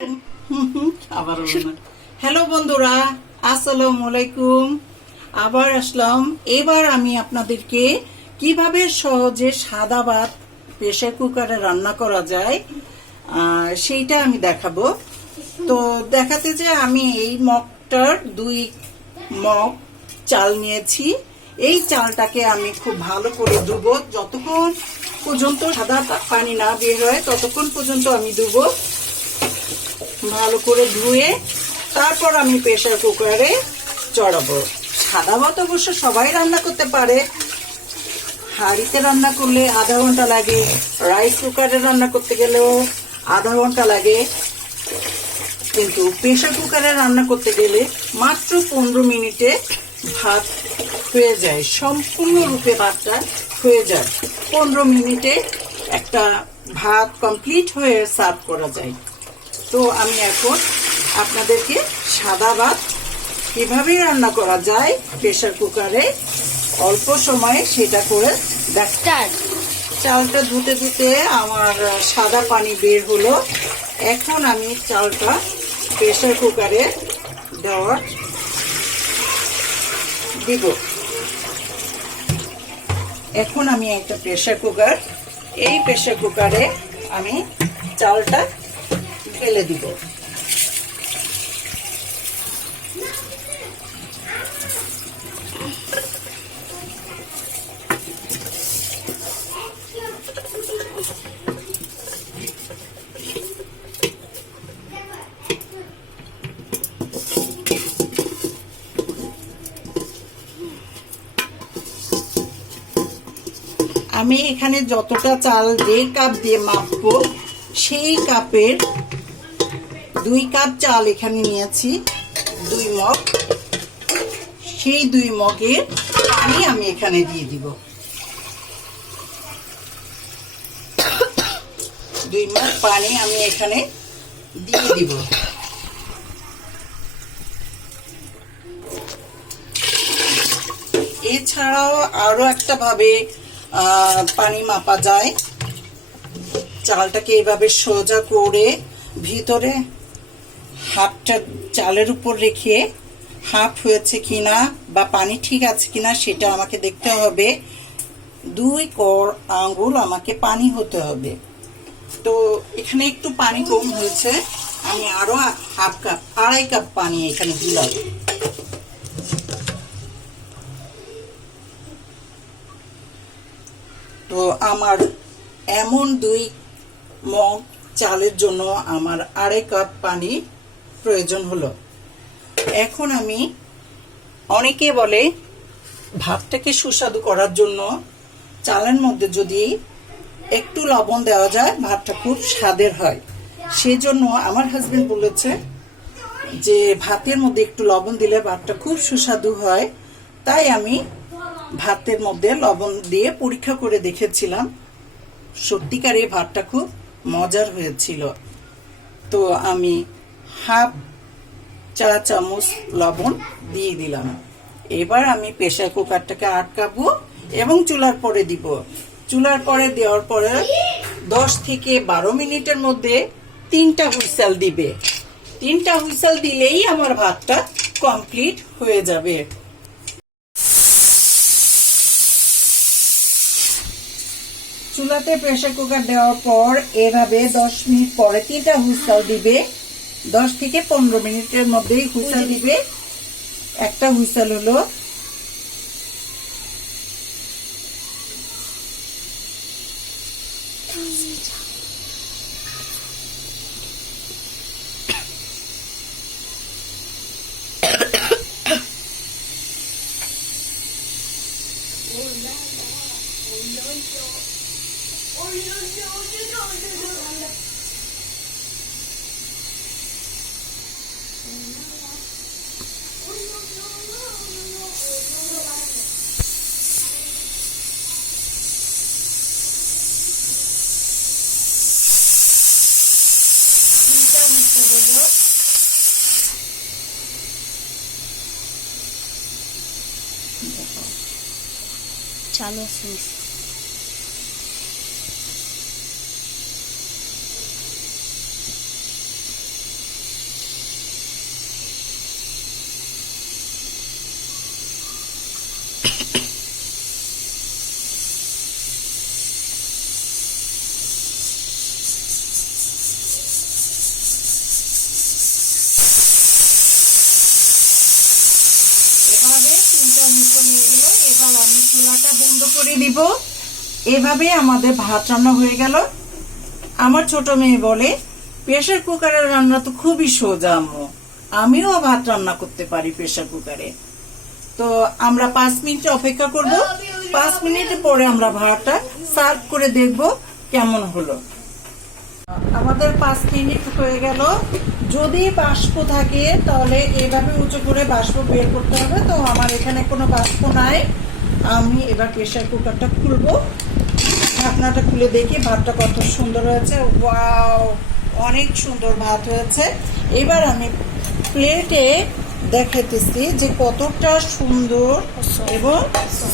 আবার হ্যালো বন্ধুরা, আসসালামু আলাইকুম। আবার আসলাম। এবার আমি আপনাদেরকে কিভাবে সহজে সাদা ভাত প্রেসার কুকারে রান্না করা যায় সেইটা আমি দেখাবো। তো দেখাতে যে আমি এই মগটার 2 মগ চাল নিয়েছি। এই চালটাকে আমি খুব ভালো করে ধুবো, যতক্ষণ পর্যন্ত সাদা পানি না বের হয় ততক্ষণ পর্যন্ত আমি ধুবো। ভালো করে ধুয়ে তারপর আমি প্রেসার কুকারে চড়াবো। সাদা ভাত অবশ্য সবাই রান্না করতে পারে। হাঁড়িতে রান্না করলে আধা ঘন্টা লাগে, রাইস কুকারে রান্না করতে গেলেও আধা ঘন্টা লাগে, কিন্তু প্রেসার কুকারে রান্না করতে গেলে মাত্র 15 মিনিটে ভাত হয়ে যায়। সম্পূর্ণরূপে ভাতটা হয়ে যায় 15 মিনিটে। একটা ভাত কমপ্লিট হয়ে সার্ভ করা যায়। তো আমি এখন আপনাদেরকে সাদা ভাত কিভাবে রান্না করা যায় প্রেসার কুকারে অল্প সময়ে সেটা করে দেখাই। চালটা ধুতে ধুতে আমার সাদা পানি বের হলো। এখন আমি চালটা প্রেসার কুকারে দিব। এখন আমি একটা প্রেসার কুকার, এই প্রেসার কুকারে আমি চালটা ঢেলে দিব। আমি এখানে যতটা চাল যে কাপ দিয়ে মাপবো সেই কাপের 2 কাপ চাল এখানে নিয়েছি, 2 মগ। সেই 2 মগের পানি আমি এখানে দিয়ে দিব। 2 মগ পানি আমি এখানে দিয়ে দিব। এছাড়াও আরো একটা ভাবে পানি মাপা যায়। চালটাকে এইভাবে সোজা করে ভিতরে হাফটা চালের উপর রেখে হাফ হয়েছে কিনা বা পানি ঠিক আছে কিনা সেটা আমাকে দেখতে হবে। 2 কর আঙ্গুল আমাকে পানি হতে হবে। তো এখানে একটু পানি কম হয়েছে, আমি আরো হাফ কাপ, 2.5 কাপ পানি এখানে দিলাম। তো আমার এমন 2 মগ চালের জন্য আমার 2.5 কাপ পানি প্রয়োজন হলো। এখন আমি, অনেকে বলে ভাতটাকে সুস্বাদু করার জন্য চালের মধ্যে যদি একটু লবণ দেওয়া যায় ভাতটা খুব স্বাদের হয়। সেজন্য আমার হাজবেন্ড বলেছে যে ভাতের মধ্যে একটু লবণ দিলে ভাতটা খুব সুস্বাদু হয়। তাই আমি ভাতের মধ্যে লবণ দিয়ে পরীক্ষা করে দেখেছিলাম, সত্যিকারে ভাতটা খুব মজার হয়েছিল। তো আমি হাফ চা চামচ লবণ দিয়ে দিলাম। এবার আমি প্রেসার কুকারটাকে আটকাবো এবং চুলার পরে দিব। চুলার পরে দেওয়ার পরে 10 থেকে 12 মিনিটের মধ্যে 3টা হুইসেল দিবে। 3টা হুইসেল দিলেই আমার ভাতটা কমপ্লিট হয়ে যাবে। চুলাতে প্রেসার কুকার দেওয়ার পর এভাবে 10 মিনিট পরে 3টা হুইসেল দিবে। 10 থেকে 15 মিনিটের মধ্যেই হুইসেল দিবে। একটা হুইসেল হলো। চালু আছে। বন্ধ করে দিব। এভাবে আমাদের ভাত রান্না হয়ে গেল। আমার ছোট মেয়ে বলে প্রেসার কুকারের রান্না তো খুবই সোজা আম্মু, আমিও ভাত রান্না করতে পারি প্রেসার কুকারে। তো আমরা 5 মিনিট অপেক্ষা করব। 5 মিনিট পরে আমরা ভাতটা সার্ভ করে দেখব কেমন হলো। আমাদের 5 মিনিট হয়ে গেল। যদি বাষ্প থাকে তাহলে এভাবে উঁচু করে বাষ্প বের করতে হবে। তো আমার এখানে কোনো বাষ্প নাই। আমি এবার প্রেসার কুকারটা খুলবো। ঢাকনাটা খুলে দেখি ভাতটা কত সুন্দর হয়েছে। ওয়াও, অনেক সুন্দর ভাত হয়েছে। এবার আমি প্লেটে দেখাইতেছি যে কতটা সুন্দর এবং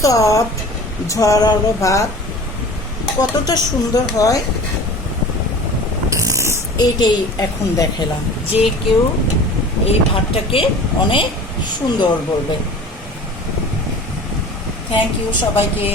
সফট ঝরালো ভাত কতটা সুন্দর হয়। এইটাই এখন দেখালাম যে কেউ এই ভাতটাকে অনেক সুন্দর বলবে। থ্যাংক ইউ সবাইকে।